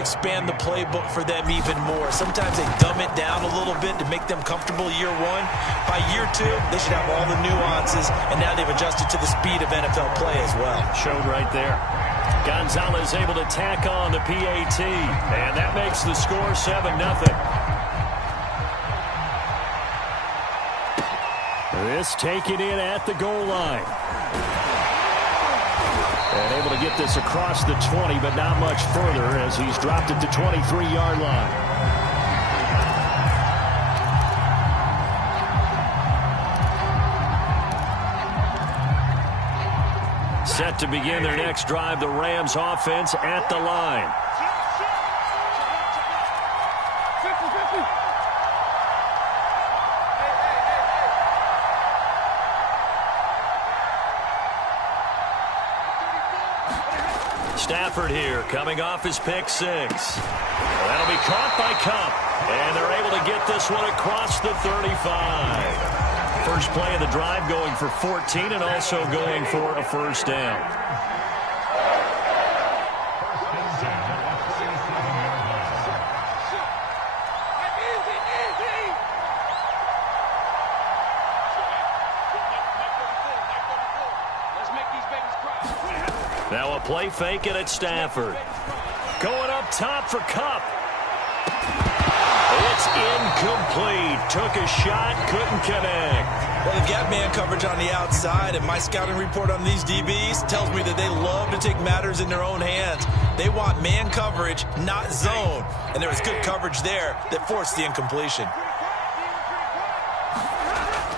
expand the playbook for them even more. Sometimes they dumb it down a little bit to make them comfortable year one. By year two, they should have all the nuances, and now they've adjusted to the speed of NFL play as well. Showed right there. Gonzalez able to tack on the PAT, and that makes the score 7-0. This taken in at the goal line. And able to get this across the 20, but not much further as he's dropped it to 23-yard line. Set to begin their next drive, the Rams offense at the line. Stafford here, coming off his pick six. That'll be caught by Kupp, and they're able to get this one across the 35. First play of the drive going for 14 and also going for a first down. Now a play fake it at Stafford. Going up top for Kupp. It's incomplete. Took a shot, couldn't connect. Well, they've got man coverage on the outside, and my scouting report on these DBs tells me that they love to take matters in their own hands. They want man coverage, not zone. And there was good coverage there that forced the incompletion.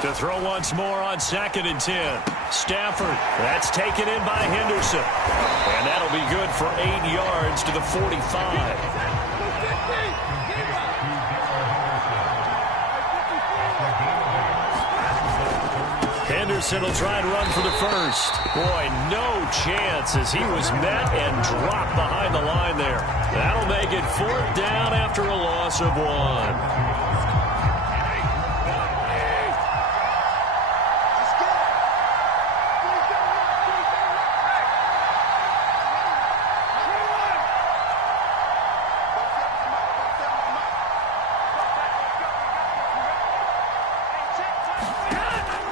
To throw once more on 2nd and 10. Stafford, that's taken in by Henderson. And that'll be good for 8 yards to the 45. Henderson will try and run for the first. Boy, no chance as he was met and dropped behind the line there. That'll make it 4th down after a loss of 1.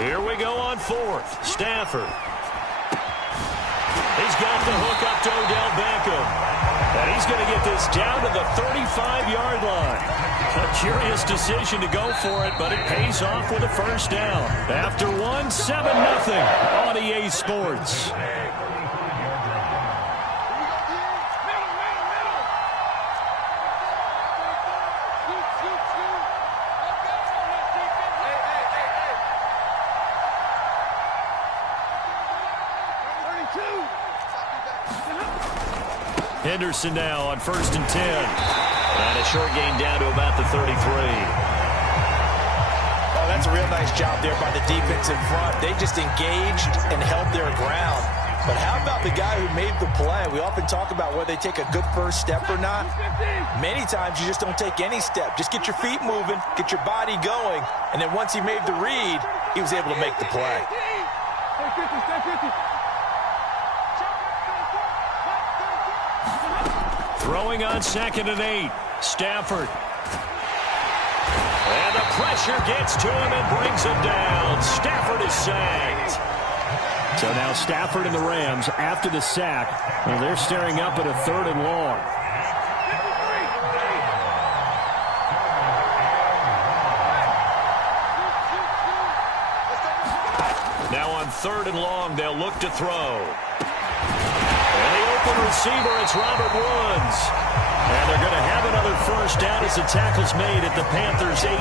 Here we go on 4th. Stafford. He's got the hook up to Odell Beckham. And he's going to get this down to the 35-yard line. A curious decision to go for it, but it pays off with a first down. After 7-0 on EA Sports. Henderson now on 1st and 10. And a short gain down to about the 33. Oh, that's a real nice job there by the defense in front. They just engaged and held their ground. But how about the guy who made the play? We often talk about whether they take a good first step or not. Many times you just don't take any step. Just get your feet moving, get your body going, and then once he made the read, he was able to make the play. Throwing on 2nd and 8. Stafford. And the pressure gets to him and brings him down. Stafford is sacked. So now Stafford and the Rams, after the sack, well, they're staring up at a 3rd and long. Now on 3rd and long, they'll look to throw. And the open receiver, it's Robert Woods. And they're going to have another first down as the tackle's made at the Panthers' 18.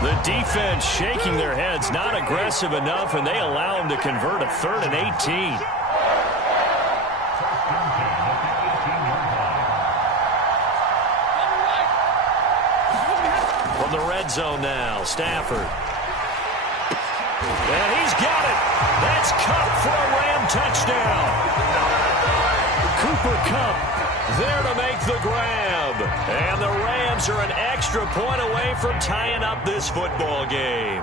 The defense shaking their heads, not aggressive enough, and they allow them to convert a 3rd and 18. From the red zone now, Stafford. And he's got it. That's Kupp for a Ram touchdown. Cooper Kupp there to make the grab. And the Rams are an extra point away from tying up this football game.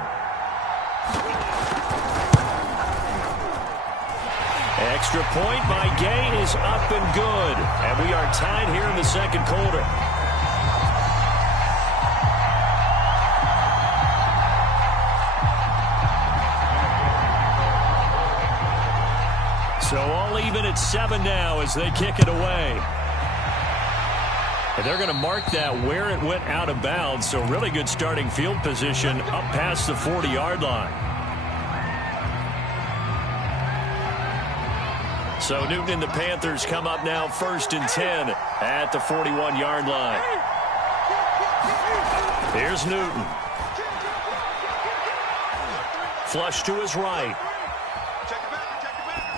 Extra point by Gain is up and good. And we are tied here in the second quarter. So all even at 7 now as they kick it away. And they're going to mark that where it went out of bounds. So really good starting field position up past the 40-yard line. So Newton and the Panthers come up now 1st and 10 at the 41-yard line. Here's Newton. Flush to his right.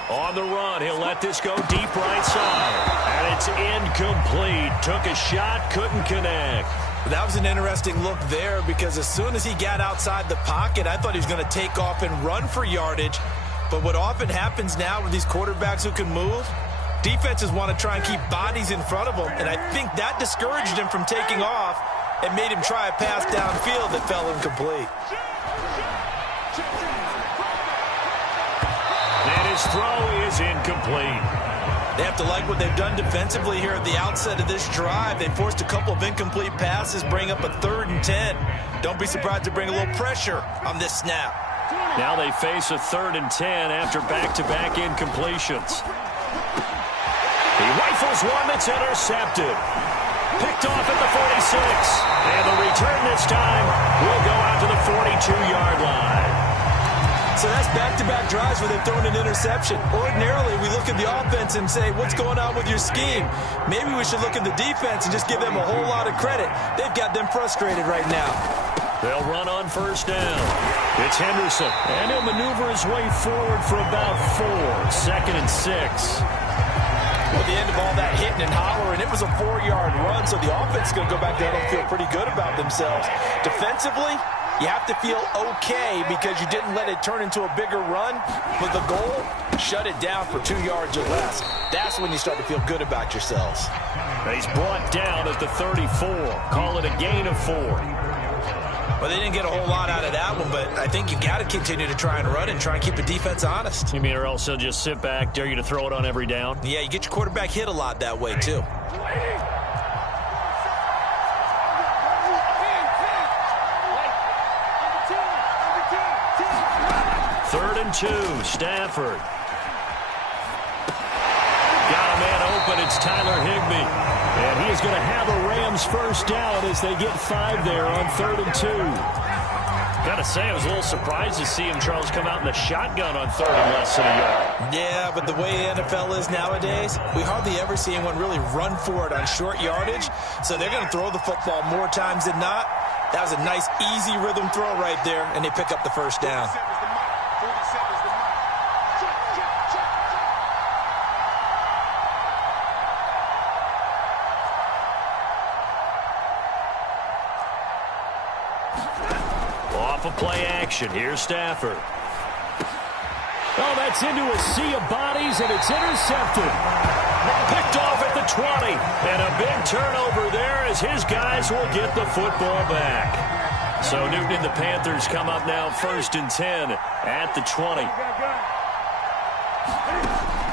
On the run, he'll let this go deep right side. And it's incomplete. Took a shot, couldn't connect. That was an interesting look there because as soon as he got outside the pocket, I thought he was going to take off and run for yardage. But what often happens now with these quarterbacks who can move, defenses want to try and keep bodies in front of them. And I think that discouraged him from taking off and made him try a pass downfield that fell incomplete. And his throw is incomplete. They have to like what they've done defensively here at the outset of this drive. They forced a couple of incomplete passes, bring up a 3rd and 10. Don't be surprised to bring a little pressure on this snap. Now they face a 3rd and 10 after back-to-back incompletions. He rifles one that's intercepted. Picked off at the 46. And the return this time will go out to the 42-yard line. So that's back-to-back drives where they've thrown an interception. Ordinarily, we look at the offense and say, what's going on with your scheme? Maybe we should look at the defense and just give them a whole lot of credit. They've got them frustrated right now. They'll run on 1st down. It's Henderson. And he'll maneuver his way forward for about 4. 2nd and 6. Well, at the end of all that hitting and hollering, it was a 4-yard run, so the offense is going to go back there and feel pretty good about themselves. Defensively, you have to feel okay because you didn't let it turn into a bigger run. But the goal, shut it down for 2 yards or less. That's when you start to feel good about yourselves. He's brought down at the 34. Call it a gain of 4. Well, they didn't get a whole lot out of that one, but I think you got to continue to try and run and try and keep the defense honest. You mean or else they'll just sit back, dare you to throw it on every down? Yeah, you get your quarterback hit a lot that way, too. Third and 2, Stafford. Got a man open, it's Tyler Higbee. And he is going to have a Rams 1st down as they get 5 there on 3rd and 2. Gotta say, I was a little surprised to see him, Charles, come out in the shotgun on 3rd and less than a yard. Yeah, but the way the NFL is nowadays, we hardly ever see anyone really run for it on short yardage. So they're going to throw the football more times than not. That was a nice, easy rhythm throw right there, and they pick up the 1st down. Off of play action. Here's Stafford. Oh, that's into a sea of bodies, and it's intercepted. Picked off at the 20. And a big turnover there as his guys will get the football back. So Newton and the Panthers come up now 1st and 10 at the 20.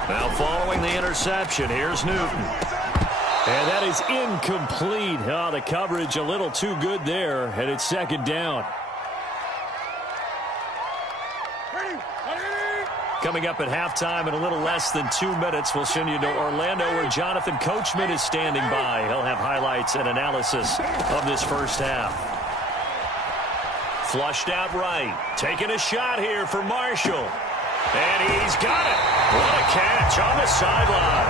Now following the interception, here's Newton. And that is incomplete. Oh, the coverage a little too good there, and it's 2nd down. Coming up at halftime in a little less than 2 minutes, we'll send you to Orlando where Jonathan Coachman is standing by. He'll have highlights and analysis of this 1st half. Flushed out right. Taking a shot here for Marshall. And he's got it. What a catch on the sideline.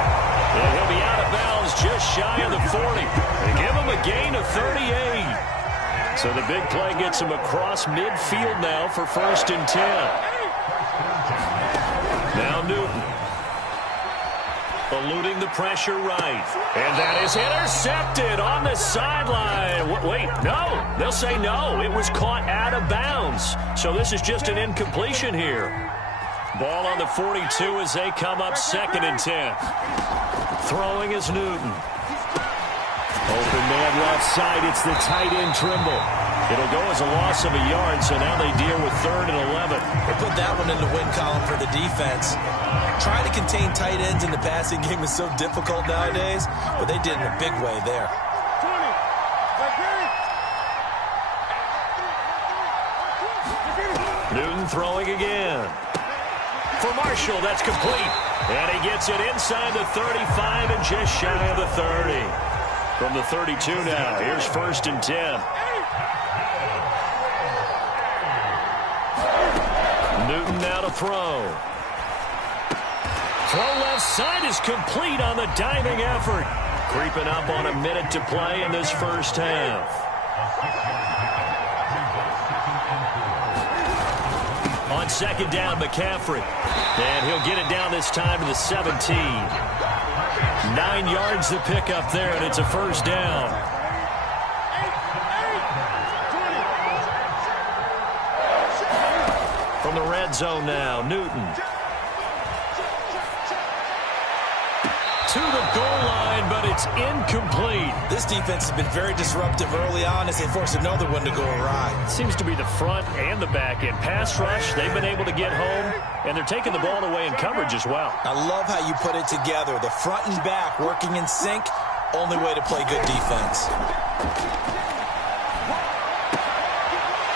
And he'll be out of bounds just shy of the 40. They give him a gain of 38. So the big play gets him across midfield now for 1st and 10. Now Newton. Eluding the pressure right. And that is intercepted on the sideline. Wait, no. They'll say no. It was caught out of bounds. So this is just an incompletion here. Ball on the 42 as they come up 2nd and 10. Throwing is Newton. Open And left side, it's the tight end Trimble. It'll go as a loss of a yard, so now they deal with 3rd and 11. They put that one in the win column for the defense. Trying to contain tight ends in the passing game is so difficult nowadays, but they did in a big way there. Newton throwing again. For Marshall, that's complete. And he gets it inside the 35 and just shy of the 30. From the 32 now, here's 1st and 10. Newton now to throw. Throw left side is complete on the diving effort. Creeping up on a minute to play in this first half. On 2nd down, McCaffrey. And he'll get it down this time to the 17. 9 yards to pick up there, and it's a 1st down. From the red zone now, Newton. To the goal line, but it's incomplete. This defense has been very disruptive early on as they force another one to go awry. Seems to be the front and the back end. Pass rush, they've been able to get home, and they're taking the ball away in coverage as well. I love how you put it together. The front and back working in sync, only way to play good defense.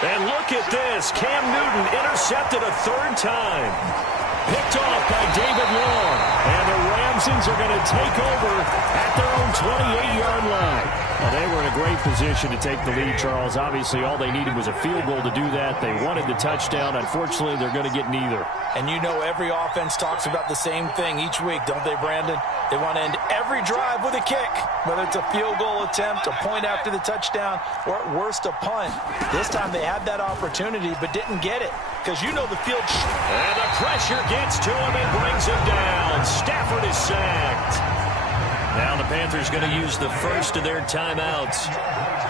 And look at this. Cam Newton intercepted a 3rd time. Picked off by David Long. And the Ramsons are going to take over at their own 28-yard line. Well, they were in a great position to take the lead, Charles. Obviously, all they needed was a field goal to do that. They wanted the touchdown. Unfortunately, they're going to get neither. And you know every offense talks about the same thing each week, don't they, Brandon? They want to end every drive with a kick, whether it's a field goal attempt, a point after the touchdown, or at worst a punt. This time they had that opportunity but didn't get it because you know the field. And the pressure gets to him and brings him down. Stafford is sacked. Now the Panthers going to use the first of their timeouts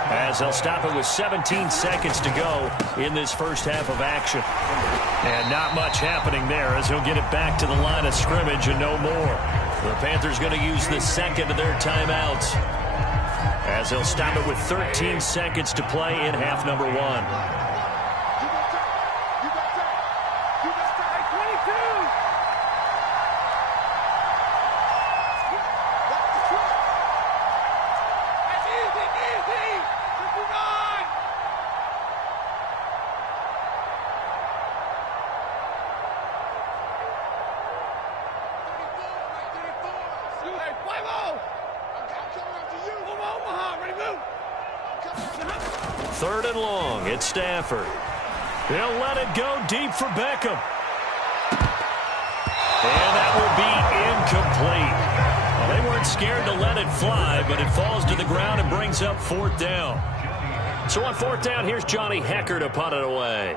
as they'll stop it with 17 seconds to go in this first half of action. And not much happening there as he'll get it back to the line of scrimmage and no more. The Panthers going to use the second of their timeouts as they'll stop it with 13 seconds to play in half number 1. Third and long, it's Stafford. They'll let it go deep for Beckham. And that will be incomplete. Well, they weren't scared to let it fly, but it falls to the ground and brings up 4th down. So on 4th down, here's Johnny Hekker to punt it away.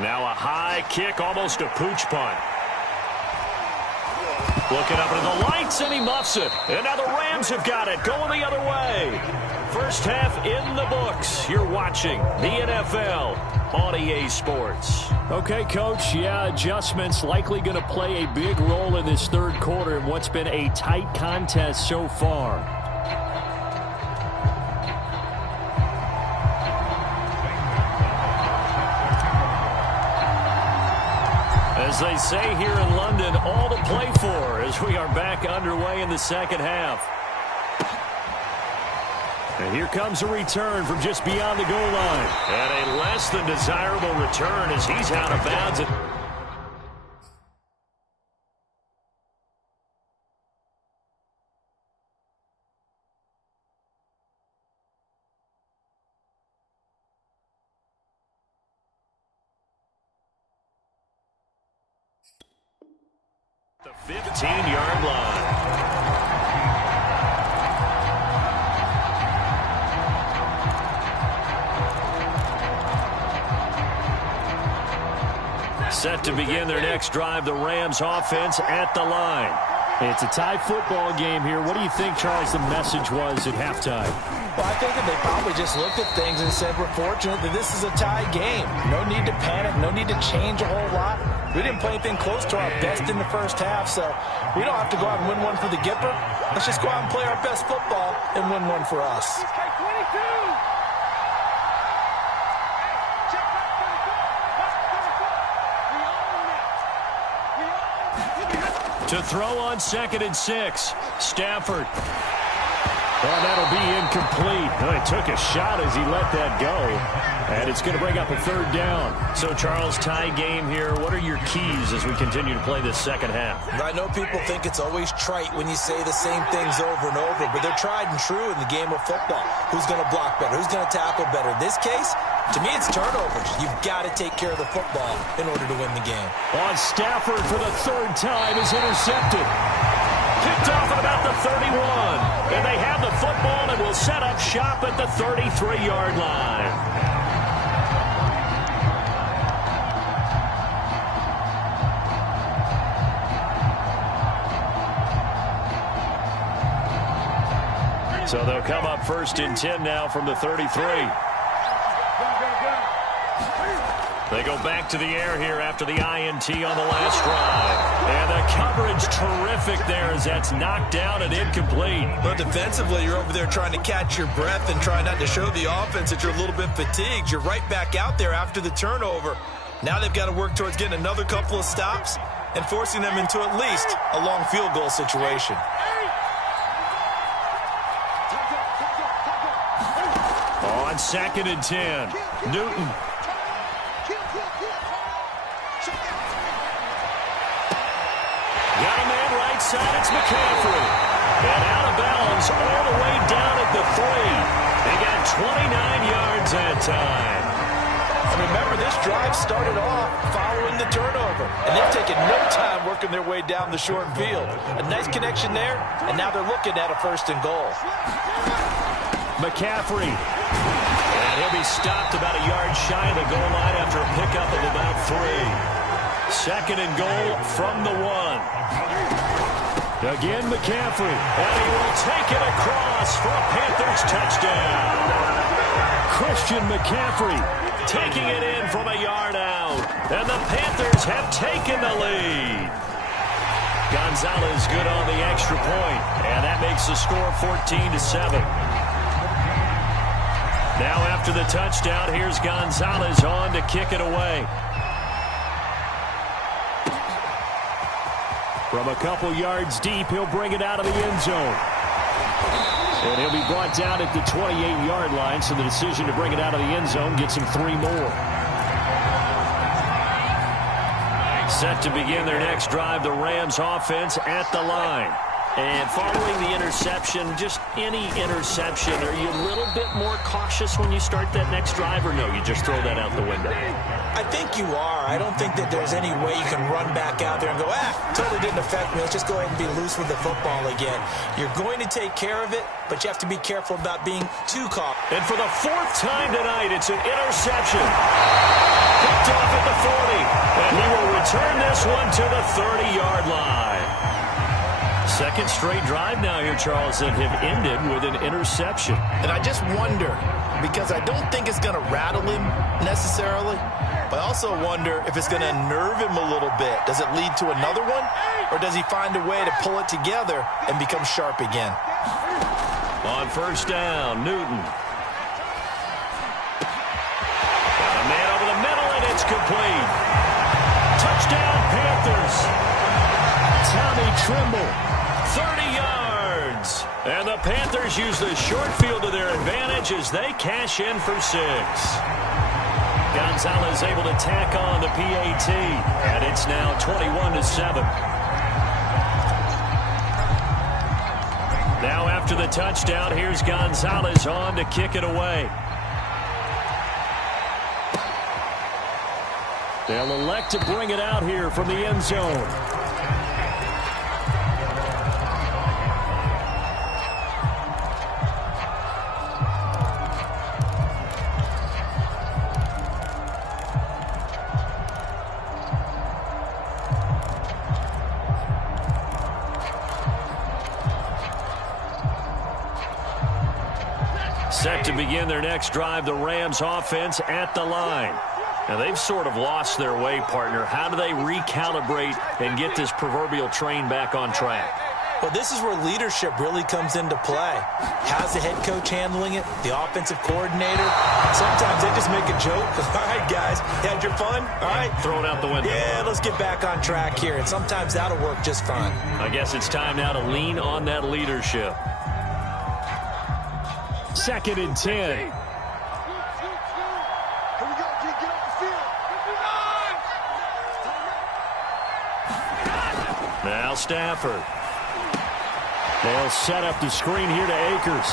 Now a high kick, almost a pooch punt. Looking up into the lights, and he muffs it. And now the Rams have got it, going the other way. First half in the books. You're watching the NFL on EA Sports. Okay, Coach, yeah, adjustments likely going to play a big role in this 3rd quarter in what's been a tight contest so far. As they say here in London, all to play for as we are back underway in the second half. And here comes a return from just beyond the goal line. And a less than desirable return as he's out of bounds. The 15-yard line. Set to begin their next drive, the Rams offense at the line. It's a tie football game here. What do you think, Charles, the message was at halftime? Well, I think that they probably just looked at things and said, we're fortunate that this is a tie game. No need to panic, no need to change a whole lot. We didn't play anything close to our best in the first half, so we don't have to go out and win one for the Gipper. Let's just go out and play our best football and win one for us. To throw on 2nd and 6. Stafford. Well, that'll be incomplete. Well, he took a shot as he let that go. And it's going to bring up a 3rd down. So, Charles, tie game here. What are your keys as we continue to play this second half? I know people think it's always trite when you say the same things over and over, but they're tried and true in the game of football. Who's going to block better? Who's going to tackle better? In this case, to me, it's turnovers. You've got to take care of the football in order to win the game. On Stafford for the 3rd time is intercepted. Picked off at about the 31. And they have the football and will set up shop at the 33-yard line. So they'll come up 1st and 10 now from the 33. They go back to the air here after the INT on the last drive. And the coverage terrific there as that's knocked down and incomplete. But defensively, you're over there trying to catch your breath and try not to show the offense that you're a little bit fatigued. You're right back out there after the turnover. Now they've got to work towards getting another couple of stops and forcing them into at least a long field goal situation. On 2nd and 10, Newton. Got a man right side, it's McCaffrey. And out of bounds all the way down at the 3. They got 29 yards that time. Remember, this drive started off following the turnover, and they've taken no time working their way down the short field. A nice connection there, and now they're looking at a 1st and goal. McCaffrey. And he'll be stopped about a yard shy of the goal line after a pickup of about 3. 2nd and goal from the 1. Again, McCaffrey. And he will take it across for a Panthers touchdown. Christian McCaffrey taking it in from a yard out. And the Panthers have taken the lead. Gonzalez good on the extra point. And that makes the score 14-7. Now after the touchdown, here's Gonzalez on to kick it away. From a couple yards deep, he'll bring it out of the end zone. And he'll be brought down at the 28-yard line, so the decision to bring it out of the end zone gets him 3 more. Set to begin their next drive, the Rams offense at the line. And following the interception, just any interception, are you a little bit more cautious when you start that next drive, or no, you just throw that out the window? I think you are. I don't think that there's any way you can run back out there and go, totally didn't affect me. Let's just go ahead and be loose with the football again. You're going to take care of it, but you have to be careful about being too caught. And for the 4th time tonight, it's an interception. Picked off at the 40, and he will return this one to the 30-yard line. 2nd straight drive now here, Charles, that have ended with an interception. And I just wonder, because I don't think it's going to rattle him necessarily, but I also wonder if it's going to nerve him a little bit. Does it lead to another one, or does he find a way to pull it together and become sharp again? On 1st down, Newton. Got a man over the middle, and it's complete. Touchdown, Panthers. Tommy Tremble. 30 yards. And the Panthers use the short field to their advantage as they cash in for 6. Gonzalez able to tack on the PAT. And it's now 21-7. Now after the touchdown, here's Gonzalez on to kick it away. They'll elect to bring it out here from the end zone. Set to begin their next drive, the Rams offense at the line. Now, they've sort of lost their way, partner. How do they recalibrate and get this proverbial train back on track? Well, this is where leadership really comes into play. How's the head coach handling it? The offensive coordinator? Sometimes they just make a joke. All right, guys, you had your fun? All right. Throw it out the window. Yeah, let's get back on track here. And sometimes that'll work just fine. I guess it's time now to lean on that leadership. 2nd and 10. Now Stafford. They'll set up the screen here to Akers.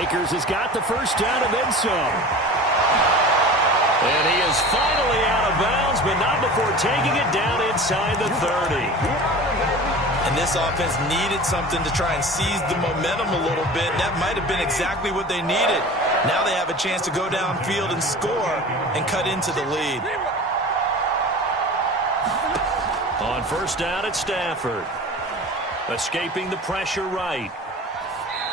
Akers has got the first down and then some. And he is finally out of bounds, but not before taking it down inside the 30. And this offense needed something to try and seize the momentum a little bit. That might have been exactly what they needed. Now they have a chance to go downfield and score and cut into the lead. On first down at Stafford. Escaping the pressure right.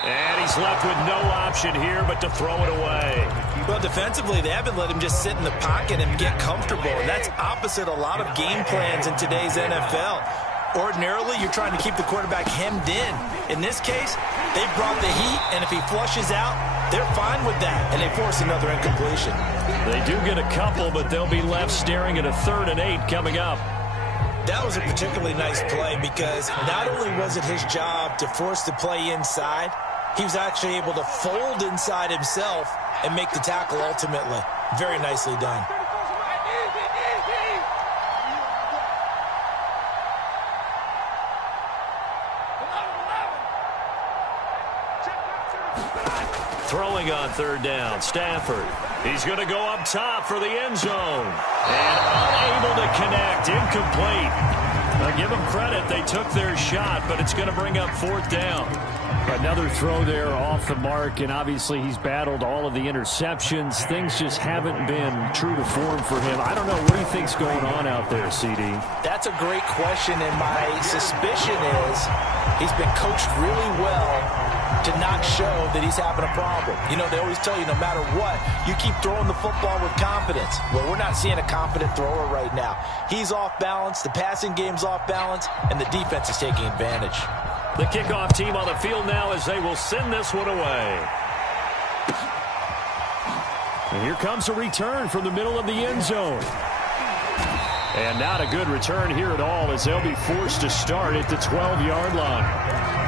And he's left with no option here but to throw it away. Well, defensively, they haven't let him just sit in the pocket and get comfortable. And that's opposite a lot of game plans in today's NFL. Ordinarily, you're trying to keep the quarterback hemmed in. In this case, they brought the heat, and if he flushes out, they're fine with that, and they force another incompletion. They do get a couple, but they'll be left staring at a 3rd and 8 coming up. That was a particularly nice play because not only was it his job to force the play inside, he was actually able to fold inside himself and make the tackle ultimately. Very nicely done. Throwing on 3rd down, Stafford. He's going to go up top for the end zone. And unable to connect, incomplete. Now give them credit, they took their shot, but it's going to bring up 4th down. Another throw there off the mark, and obviously he's battled all of the interceptions. Things just haven't been true to form for him. I don't know, what do you think's going on out there, CD? That's a great question, and my suspicion is he's been coached really well to not show that he's having a problem. You know, they always tell you no matter what, you keep throwing the football with confidence. Well, we're not seeing a confident thrower right now. He's off balance, the passing game's off balance, and the defense is taking advantage. The kickoff team on the field now as they will send this one away. And here comes a return from the middle of the end zone. And not a good return here at all as they'll be forced to start at the 12-yard line.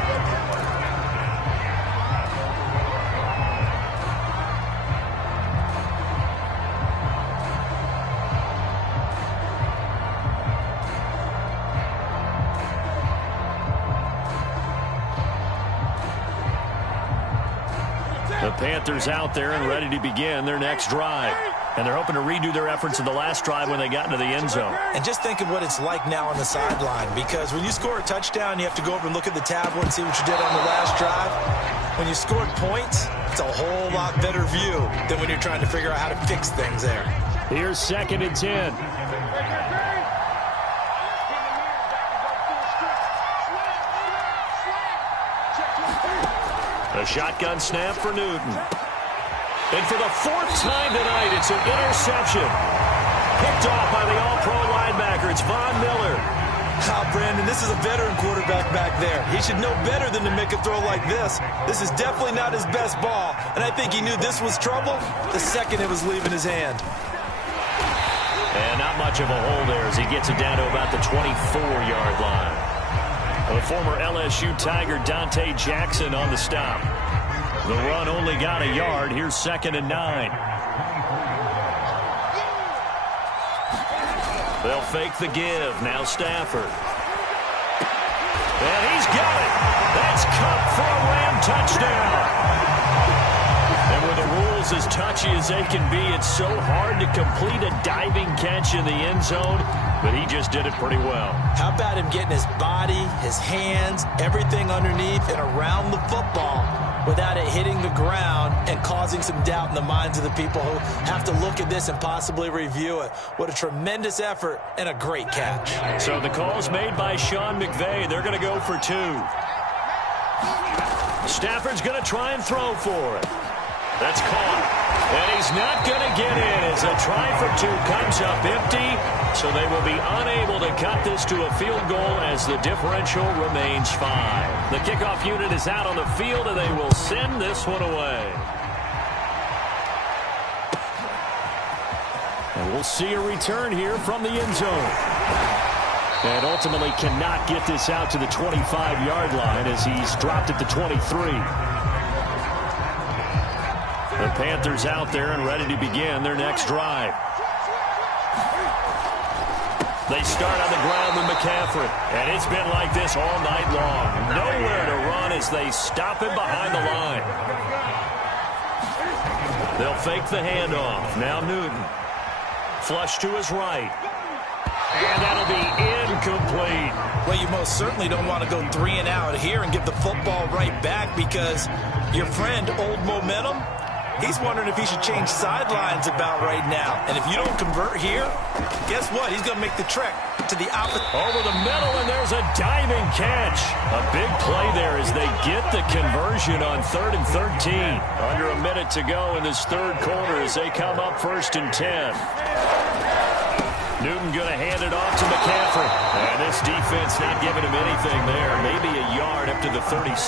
The Panthers out there and ready to begin their next drive. And they're hoping to redo their efforts in the last drive when they got into the end zone. And just think of what it's like now on the sideline, because when you score a touchdown, you have to go over and look at the tablet and see what you did on the last drive. When you scored points, it's a whole lot better view than when you're trying to figure out how to fix things there. Here's 2nd and 10. A shotgun snap for Newton. And for the 4th time tonight, it's an interception. Picked off by the all-pro linebacker. It's Von Miller. Brandon, this is a veteran quarterback back there. He should know better than to make a throw like this. This is definitely not his best ball, and I think he knew this was trouble the second it was leaving his hand. And not much of a hole there as he gets it down to about the 24-yard line. The former LSU Tiger Dante Jackson on the stop. The run only got a yard. Here's 2nd and 9. They'll fake the give. Now Stafford. And he's got it. That's Kupp for a Ram touchdown. And with the rules as touchy as they can be, it's so hard to complete a diving catch in the end zone, but he just did it pretty well. How about him getting his body, his hands, everything underneath and around the football without it hitting the ground and causing some doubt in the minds of the people who have to look at this and possibly review it. What a tremendous effort and a great catch. So the call's made by Sean McVay. They're going to go for 2. Stafford's going to try and throw for it. That's caught. And he's not going to get in as a try for two comes up empty. So they will be unable to cut this to a field goal as the differential remains 5. The kickoff unit is out on the field, and they will send this one away. And we'll see a return here from the end zone. And ultimately cannot get this out to the 25-yard line as he's dropped at the 23. The Panthers out there and ready to begin their next drive. They start on the ground with McCaffrey. And it's been like this all night long. Nowhere to run as they stop him behind the line. They'll fake the handoff. Now Newton. Flush to his right. And that'll be incomplete. Well, you most certainly don't want to go 3 and out here and give the football right back because your friend, Old Momentum, he's wondering if he should change sidelines about right now. And if you don't convert here, guess what? He's going to make the trek to the opposite. Over the middle, and there's a diving catch. A big play there as they get the conversion on 3rd and 13. Under a minute to go in this third quarter as they come up 1st and 10. Newton going to hand it off to McCaffrey. And this defense not giving him anything there. Maybe a yard up to the 36.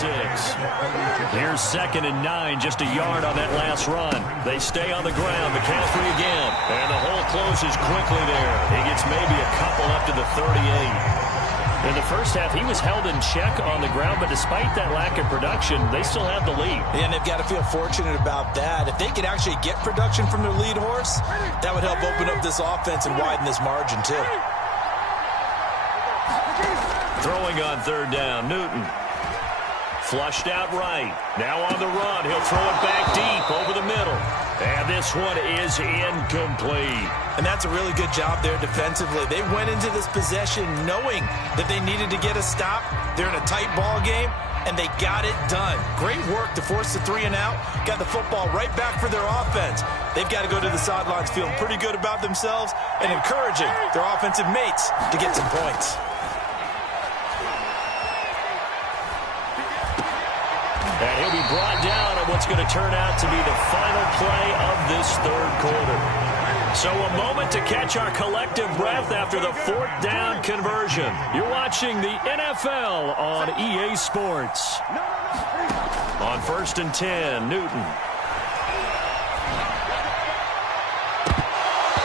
Here's 2nd and 9, just a yard on that last run. They stay on the ground. McCaffrey again. And the hole closes quickly there. He gets maybe a couple up to the 38. In the first half, he was held in check on the ground, but despite that lack of production, they still have the lead. And they've got to feel fortunate about that. If they could actually get production from their lead horse, that would help open up this offense and widen this margin, too. Throwing on 3rd down, Newton. Flushed out right. Now on the run. He'll throw it back deep over the middle. And this one is incomplete. And that's a really good job there defensively. They went into this possession knowing that they needed to get a stop. They're in a tight ball game, and they got it done. Great work to force the 3 and out. Got the football right back for their offense. They've got to go to the sidelines feeling pretty good about themselves and encouraging their offensive mates to get some points. And he'll be brought down on what's going to turn out to be the final play of this third quarter. So a moment to catch our collective breath after the 4th down conversion. You're watching the NFL on EA Sports. On 1st and 10, Newton.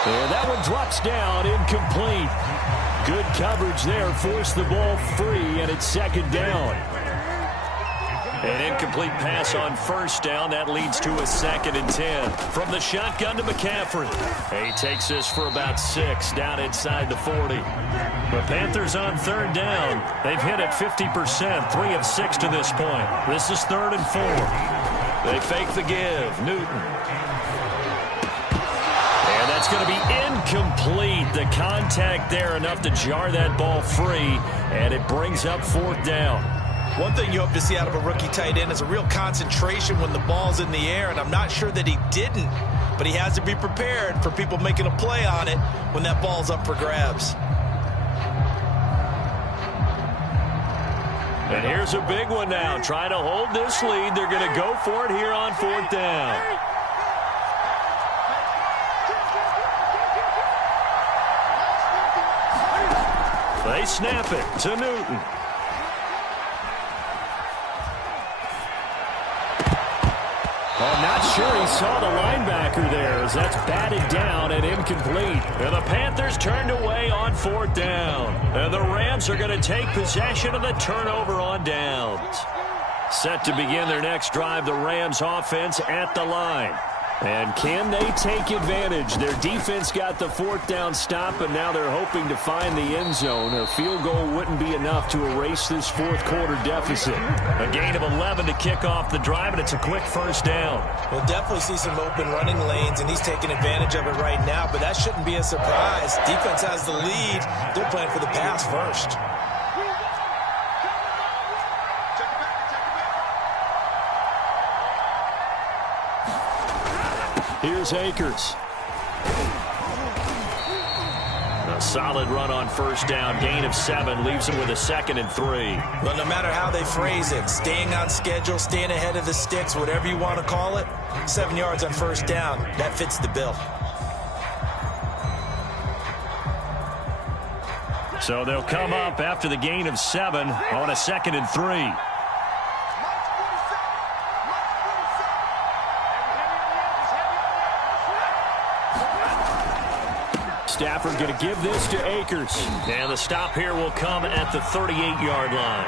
And that one drops down, incomplete. Good coverage there, forced the ball free, and it's 2nd down. An incomplete pass on 1st down. That leads to a 2nd and 10. From the shotgun to McCaffrey. He takes this for about 6 down inside the 40. The Panthers on 3rd down. They've hit it 50%, 3 of 6 to this point. This is 3rd and 4. They fake the give. Newton. And that's going to be incomplete. The contact there enough to jar that ball free. And it brings up 4th down. One thing you hope to see out of a rookie tight end is a real concentration when the ball's in the air, and I'm not sure that he didn't, but he has to be prepared for people making a play on it when that ball's up for grabs. And here's a big one now. Trying to hold this lead. They're going to go for it here on 4th down. They snap it to Newton. I'm not sure he saw the linebacker there as that's batted down and incomplete. And the Panthers turned away on 4th down. And the Rams are going to take possession of the turnover on downs. Set to begin their next drive, the Rams offense at the line. And can they take advantage? Their defense got the 4th down stop, and now they're hoping to find the end zone. A field goal wouldn't be enough to erase this 4th quarter deficit. A gain of 11 to kick off the drive, and it's a quick 1st down. We'll definitely see some open running lanes, and he's taking advantage of it right now, but that shouldn't be a surprise. Defense has the lead. They're playing for the pass first. Here's Akers. A Solid run on first down. Gain of 7 leaves them with a 2nd and 3. Well, no matter how they phrase it, staying on schedule, staying ahead of the sticks, whatever you want to call it, 7 yards on first down, that fits the bill. So they'll come up after the gain of 7 on a 2nd and 3. Stafford going to give this to Akers. And the stop here will come at the 38-yard line.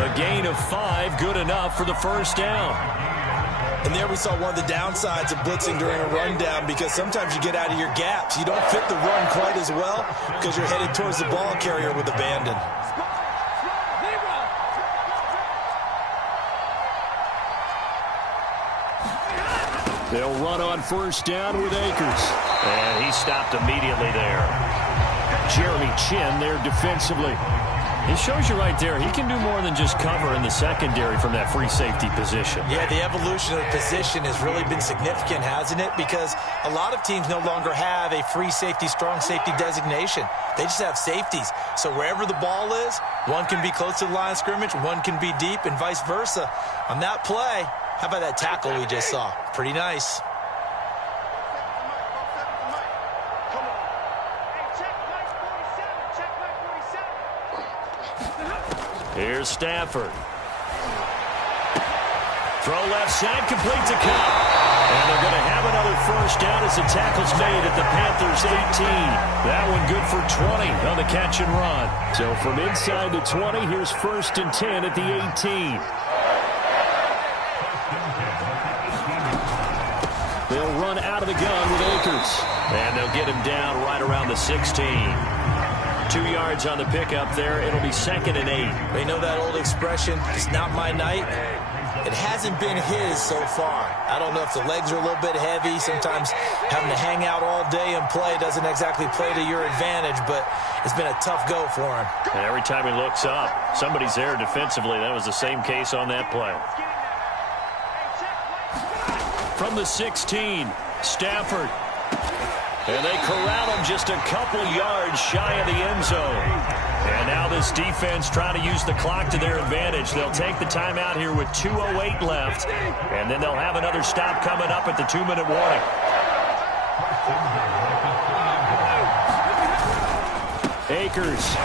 A gain of 5, good enough for the first down. And there we saw one of the downsides of blitzing during a rundown, because sometimes you get out of your gaps. You don't fit the run quite as well because you're headed towards the ball carrier with abandon. They'll run on first down with Akers. And he stopped immediately there. Jeremy Chin there defensively. It shows you right there, he can do more than just cover in the secondary from that free safety position. Yeah, the evolution of the position has really been significant, hasn't it? Because a lot of teams no longer have a free safety, strong safety designation. They just have safeties. So wherever the ball is, one can be close to the line of scrimmage, one can be deep, and vice versa. On that play, how about that tackle we just saw? Pretty nice. Here's Stafford. Throw left side, complete to Cup. And they're going to have another first down as the tackle's made at the Panthers' 18. That one good for 20 on the catch and run. So from inside the 20, here's 1st and 10 at the 18. They'll run out of the gun with Akers. And they'll get him down right around the 16. 2 yards on the pickup there. It'll be 2nd and 8. They know that old expression, it's not my night. It hasn't been his so far. I don't know if the legs are a little bit heavy. Sometimes having to hang out all day and play doesn't exactly play to your advantage, but it's been a tough go for him. And every time he looks up, somebody's there defensively. That was the same case on that play. From the 16, Stafford. And they corral him just a couple yards shy of the end zone. And now this defense trying to use the clock to their advantage. They'll take the timeout here with 2:08 left. And then they'll have another stop coming up at the 2-minute warning. Akers.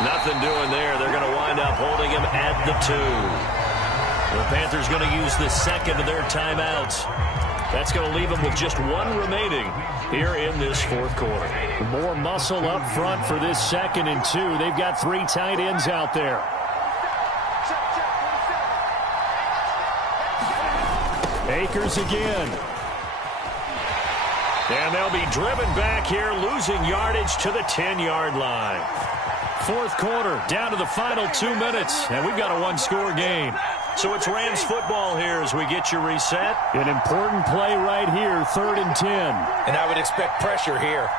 Nothing doing there. They're going to wind up holding him at the 2. The Panthers going to use the 2nd of their timeouts. That's going to leave them with just 1 remaining here in this 4th quarter. More muscle up front for this 2nd and 2. They've got 3 tight ends out there. Akers again. And they'll be driven back here, losing yardage to the 10-yard line. 4th quarter, down to the final 2 minutes, and we've got a 1-score game. So it's Rams football here as we get you reset. An important play right here, 3rd and 10. And I would expect pressure here.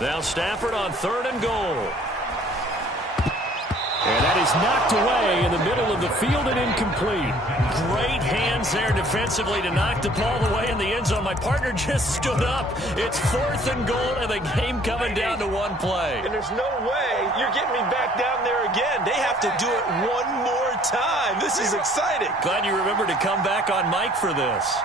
Now Stafford on 3rd and goal. And that is knocked away in the middle of the field and incomplete. Great hands there defensively to knock the ball away in the end zone. My partner just stood up. It's 4th and goal and the game coming down to 1 play. And there's no way you're getting me back down there again. They have to do it one more time. This is exciting. Glad you remembered to come back on mic for this.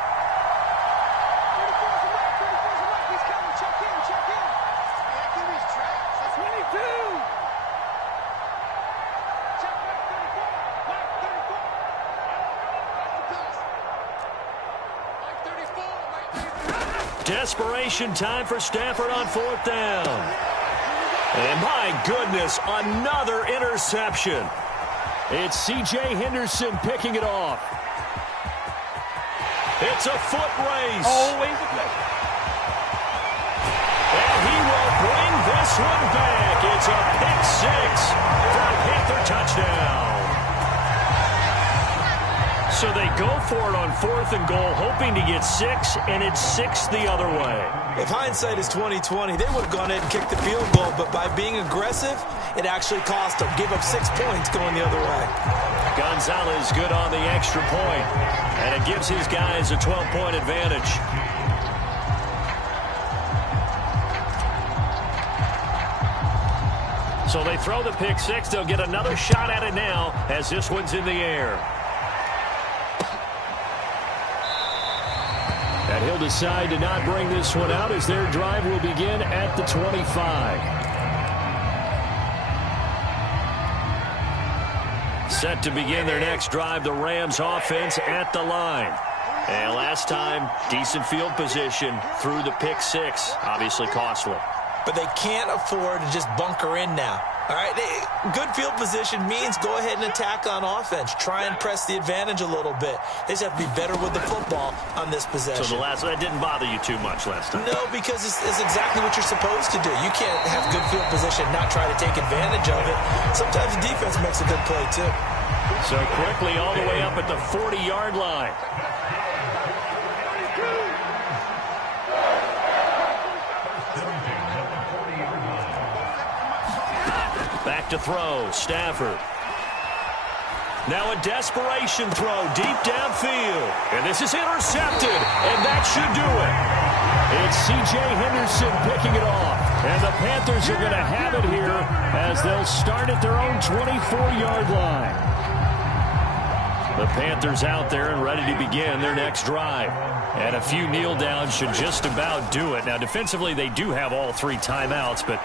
Desperation time for Stafford on 4th down. And my goodness, another interception. It's C.J. Henderson picking it off. It's a foot race. Always a play. And he will bring this one back. It's a pick 6 for a Panther touchdown. So they go for it on 4th and goal, hoping to get 6, and it's 6 the other way. If hindsight is 20/20, they would have gone ahead and kicked the field goal, but by being aggressive, it actually cost them. Give up 6 points going the other way. Gonzalez good on the extra point, and it gives his guys a 12-point advantage. So they throw the pick 6. They'll get another shot at it now as this one's in the air. And he'll decide to not bring this one out as their drive will begin at the 25. Set to begin their next drive, the Rams offense at the line. And last time, decent field position through the pick 6. Obviously costly. But they can't afford to just bunker in now. All right, good field position means go ahead and attack on offense. Try and press the advantage a little bit. They just have to be better with the football on this possession. So that didn't bother you too much last time? No, because it's exactly what you're supposed to do. You can't have good field position and not try to take advantage of it. Sometimes the defense makes a good play, too. So quickly all the way up at the 40-yard line. Back to throw, Stafford. Now a desperation throw deep downfield. And this is intercepted, and that should do it. It's C.J. Henderson picking it off. And the Panthers are going to have it here as they'll start at their own 24-yard line. The Panthers out there and ready to begin their next drive. And a few kneel downs should just about do it. Now, defensively, they do have all 3 timeouts, but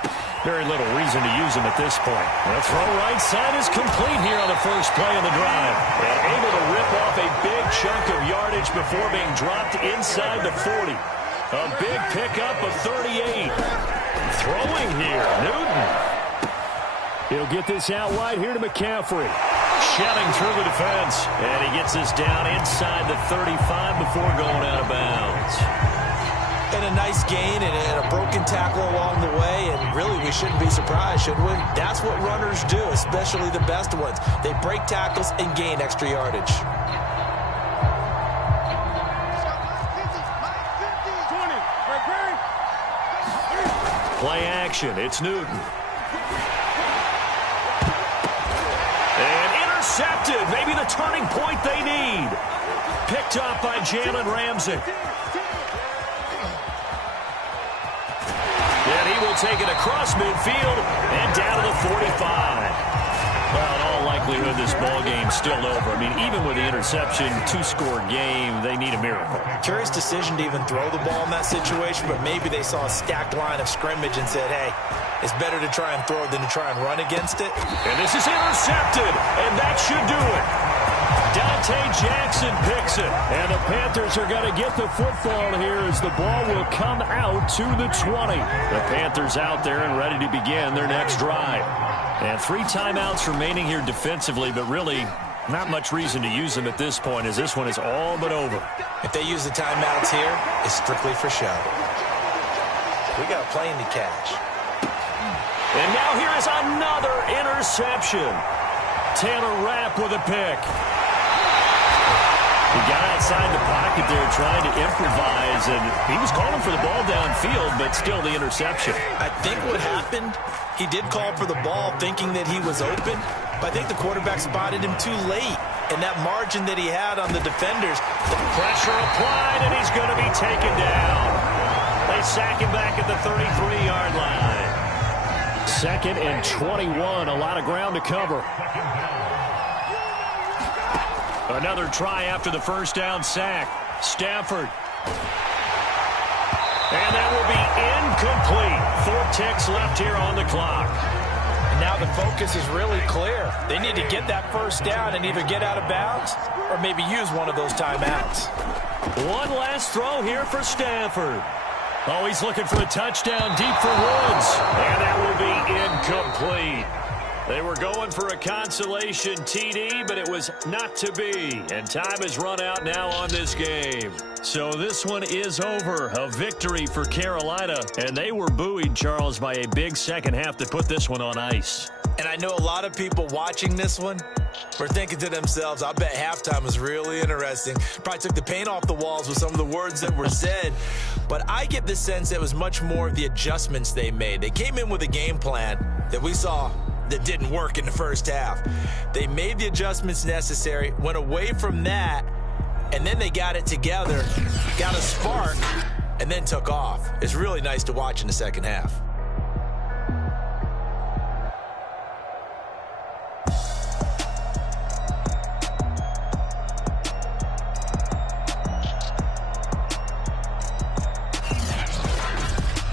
very little reason to use them at this point. The throw right side is complete here on the first play of the drive. And able to rip off a big chunk of yardage before being dropped inside the 40. A big pickup of 38. Throwing here, Newton. He'll get this out wide here to McCaffrey. Shedding through the defense, and he gets this down inside the 35 before going out of bounds. And a nice gain and a broken tackle along the way, and really we shouldn't be surprised, should we? That's what runners do, especially the best ones. They break tackles and gain extra yardage. Play action, it's Newton. Intercepted, maybe the turning point they need. Picked up by Jalen Ramsey. And he will take it across midfield and down to the 45. Well, in all likelihood, this ball game's still over. I mean, even with the interception, 2-score game, they need a miracle. Curious decision to even throw the ball in that situation, but maybe they saw a stacked line of scrimmage and said, hey, it's better to try and throw it than to try and run against it. And this is intercepted, and that should do it. Dante Jackson picks it. And the Panthers are going to get the football here as the ball will come out to the 20. The Panthers out there and ready to begin their next drive. And 3 timeouts remaining here defensively, but really not much reason to use them at this point as this one is all but over. If they use the timeouts here, it's strictly for show. We got a plane to catch. And now here is another interception. Taylor Rapp with a pick. He got outside the pocket there trying to improvise, and he was calling for the ball downfield, but still the interception. I think what happened, he did call for the ball thinking that he was open, but I think the quarterback spotted him too late. And that margin that he had on the defenders. The pressure applied, and he's going to be taken down. They sack him back at the 33-yard line. 2nd and 21, a lot of ground to cover. Another try after the first down sack. Stafford. And that will be incomplete. 4 ticks left here on the clock. And now the focus is really clear. They need to get that first down and either get out of bounds or maybe use one of those timeouts. One last throw here for Stafford. Oh, he's looking for a touchdown deep for Woods. And that will be incomplete. They were going for a consolation TD, but it was not to be. And time has run out now on this game. So this one is over. A victory for Carolina. And they were buoyed, Charles, by a big second half to put this one on ice. And I know a lot of people watching this one were thinking to themselves, I bet halftime was really interesting. Probably took the paint off the walls with some of the words that were said. But I get the sense it was much more of the adjustments they made. They came in with a game plan that we saw that didn't work in the first half. They made the adjustments necessary, went away from that, and then they got it together, got a spark, and then took off. It's really nice to watch in the second half.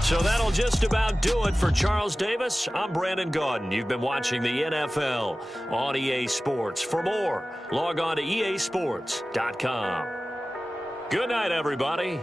So that'll just about do it for Charles Davis. I'm Brandon Gaudin. You've been watching the NFL on EA Sports. For more, log on to easports.com. Good night, everybody.